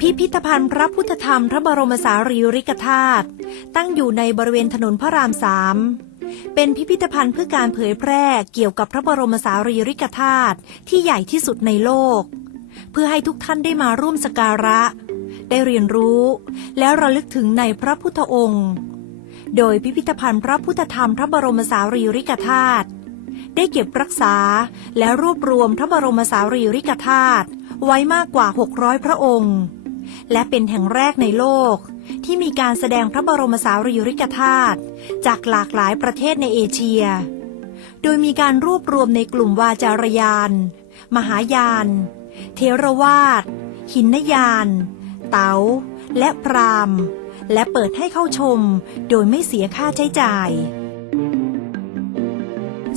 พิพิธภัณฑ์พระพุทธธรรมพระบรมสารีริกธาตุตั้งอยู่ในบริเวณถนนพระรามสามเป็นพิพิธภัณฑ์เพื่อการเผยแพร่เกี่ยวกับพระบรมสารีริกธาตุที่ใหญ่ที่สุดในโลก เพื่อให้ทุกท่านได้มาร่วมสการะ ได้เรียนรู้ แล้วระลึกถึงในพระพุทธองค์ โดยพิพิธภัณฑ์พระพุทธธรรมพระบรมสารีริกธาตุ ได้เก็บรักษา และรวบรวมพระบรมสารีริกธาตุไว้มากกว่า 600 พระองค์ และเป็นแห่งแรกในโลก ที่มีการแสดงพระบรมสารีริกธาตุจากหลากหลายประเทศในเอเชีย โดยมีการรวบรวมในกลุ่มวาจารยาน มหายาน เทรวาสหินยาน เต๋า และพรามและเปิดให้เข้าชมโดยไม่เสียค่าใช้จ่าย